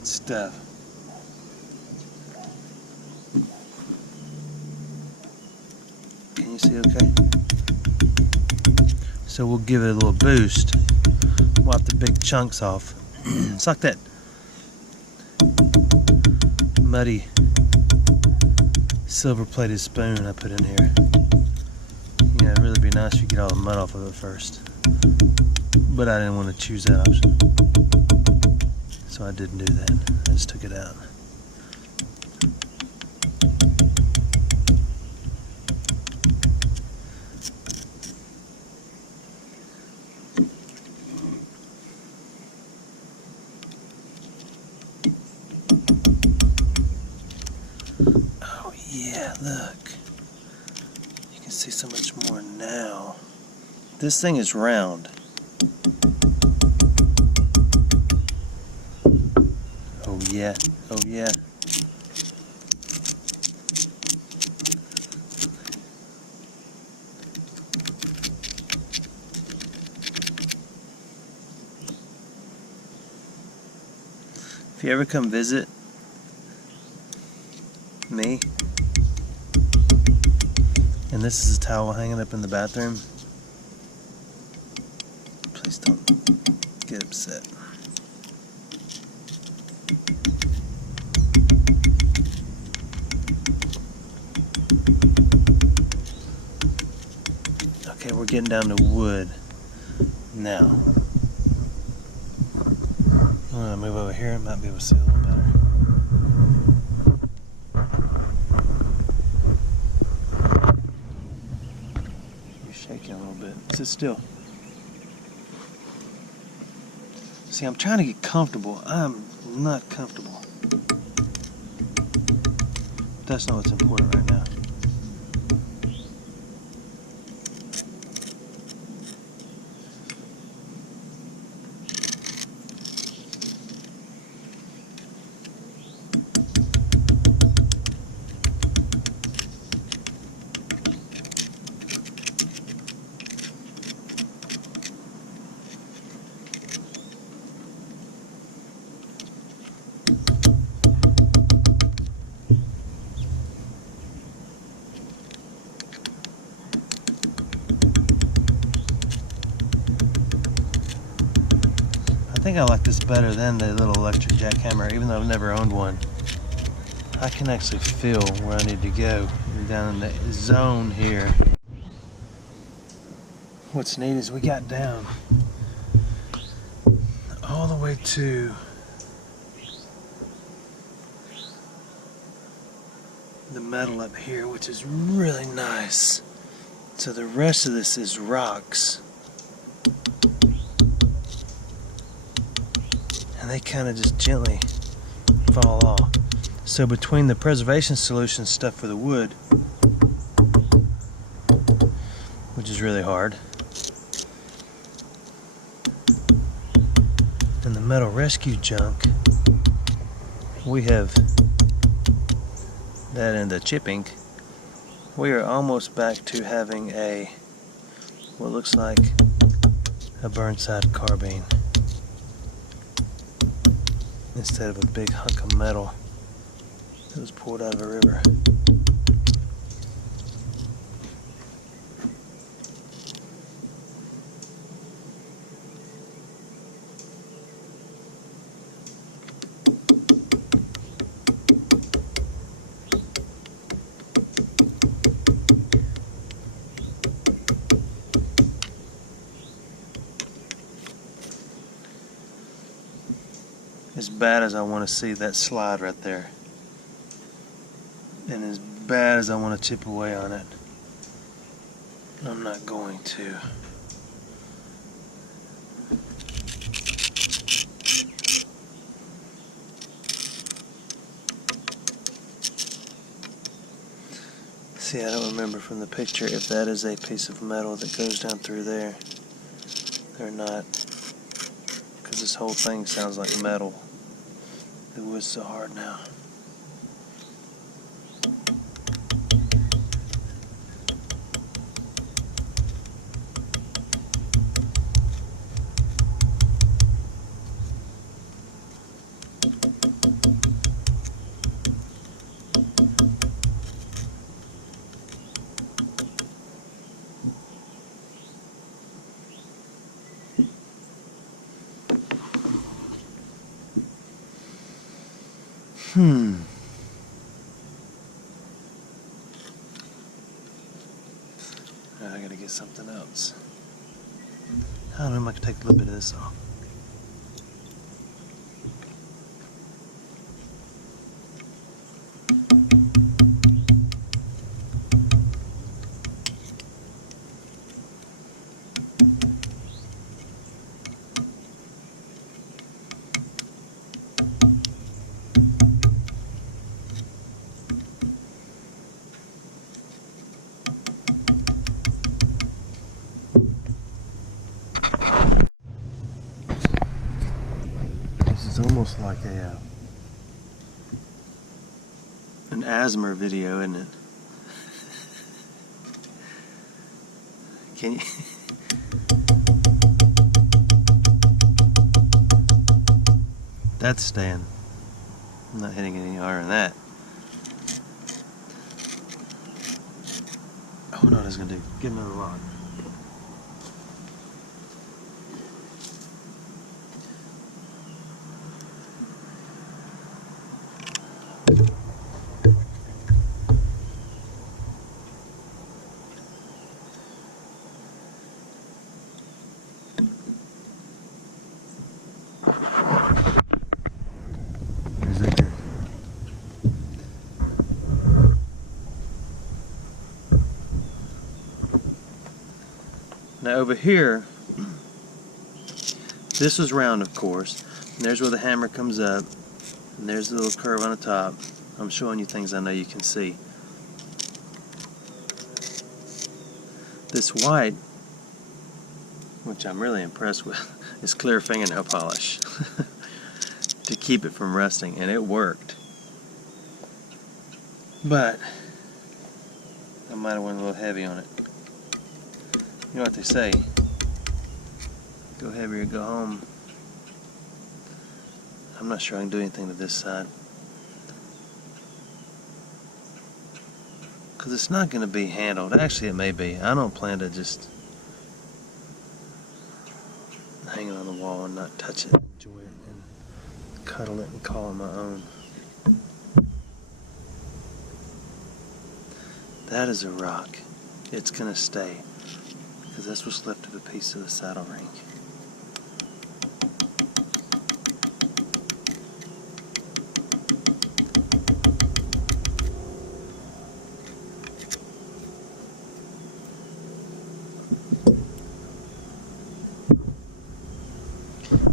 stuff. Can you see okay? So we'll give it a little boost. Wipe the big chunks off. It's like that muddy silver plated spoon I put in here. Yeah, it'd really be nice if you get all the mud off of it first. But I didn't want to choose that option. So I didn't do that. I just took it out. Yeah, look. You can see so much more now. This thing is round. Oh yeah, oh yeah. If you ever come visit me, and this is a towel hanging up in the bathroom, please don't get upset. Okay, we're getting down to wood now. I'm gonna move over here, might be able to see a little better. Shaking a little bit. Sit still. See, I'm trying to get comfortable. I'm not comfortable. That's not what's important right now. think I like this better than the little electric jackhammer, even though I've never owned one. I can actually feel where I need to go. We're down in the zone here. What's neat is we got down all the way to the metal up here, which is really nice. So the rest of this is rocks. And they kind of just gently fall off. So between the preservation solution stuff for the wood, which is really hard, and the metal rescue junk, we have that and the chipping. We are almost back to having a what looks like a Burnside carbine instead of a big hunk of metal that was pulled out of a river. As bad as I want to see that slide right there, and as bad as I want to chip away on it, I'm not going to. See, I don't remember from the picture if that is a piece of metal that goes down through there or not, because this whole thing sounds like metal. The wood's so hard now. I gotta get something else. I don't know, I might take a little bit of this off. It's almost like an asthma video, isn't it? Can you? That's staying. I'm not hitting any harder than that. Oh no, that's gonna do. Get another log. Now over here, this is round, of course, and there's where the hammer comes up, and there's the little curve on the top. I'm showing you things I know you can see. This white, which I'm really impressed with, is clear fingernail polish to keep it from rusting, and it worked. But I might have went a little heavy on it. You know what they say, go heavy or go home. I'm not sure I can do anything to this side, because it's not going to be handled. Actually, it may be. I don't plan to just hang it on the wall and not touch it. enjoy it and cuddle it and call it my own. That is a rock. It's gonna stay because that's what's left of a piece of the saddle ring.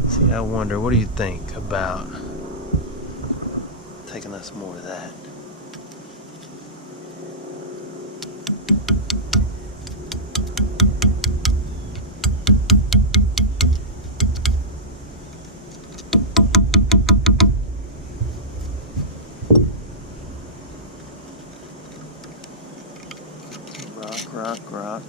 See, I wonder, what do you think about taking us more of that? Rock, rock, rock.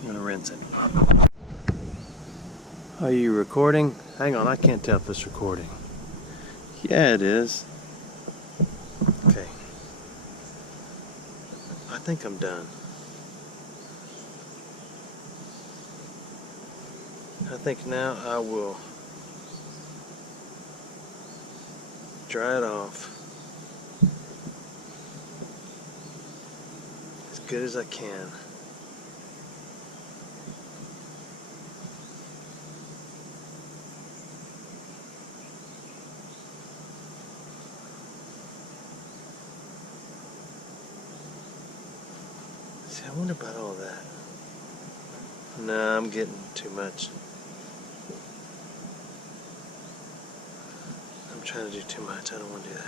I'm gonna rinse it. Are you recording? Hang on, I can't tell if it's recording. Yeah, it is. Okay. I think I'm done. I think now I will dry it off as good as I can. See, I wonder about all that. Nah, I'm getting too much. I'm trying to do too much. I don't want to do that.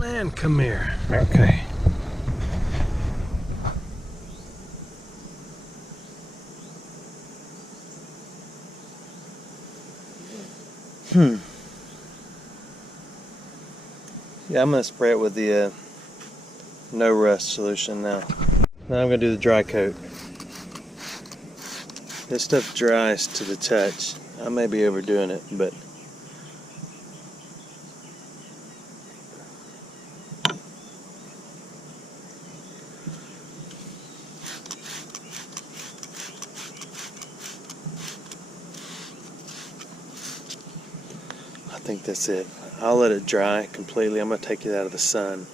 Man, come here. Okay. Yeah, I'm gonna spray it with the no rust solution now. Now I'm gonna do the dry coat. This stuff dries to the touch. I may be overdoing it, but I think that's it. I'll let it dry completely. I'm going to take it out of the sun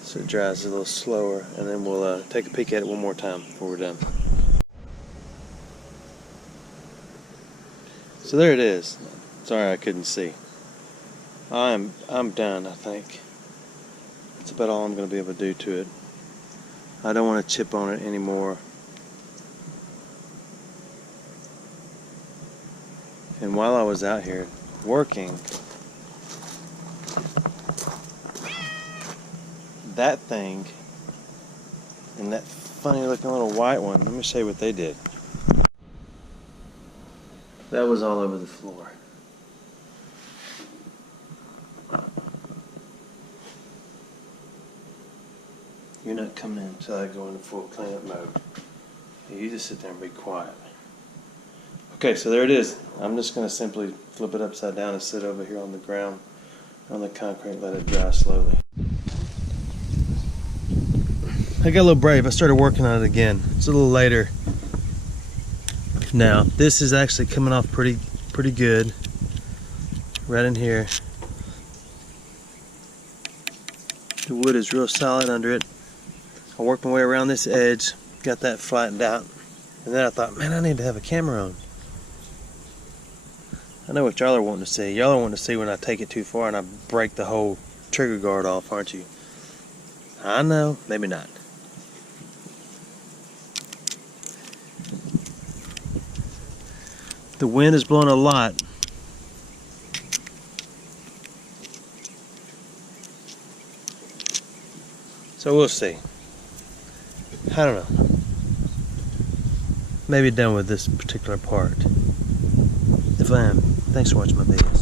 so it dries a little slower, and then we'll take a peek at it one more time before we're done. So there it is. Sorry I couldn't see. I'm done, I think. That's about all I'm going to be able to do to it. I don't want to chip on it anymore. And while I was out here working, that thing and that funny looking little white one, let me show you what they did. That was all over the floor. You're not coming in until I go into full cleanup mode. You just sit there and be quiet. Okay, so there it is. I'm just going to simply flip it upside down and sit over here on the ground, on the concrete, and let it dry slowly. I got a little brave. I started working on it again. It's a little later now. This is actually coming off pretty good. Right in here. The wood is real solid under it. I worked my way around this edge, got that flattened out. And then I thought, man, I need to have a camera on. I know what y'all are wanting to see. Y'all are wanting to see when I take it too far and I break the whole trigger guard off, aren't you? I know, maybe not. The wind is blowing a lot. So we'll see. I don't know. Maybe done with this particular part. If I am, thanks for watching my videos.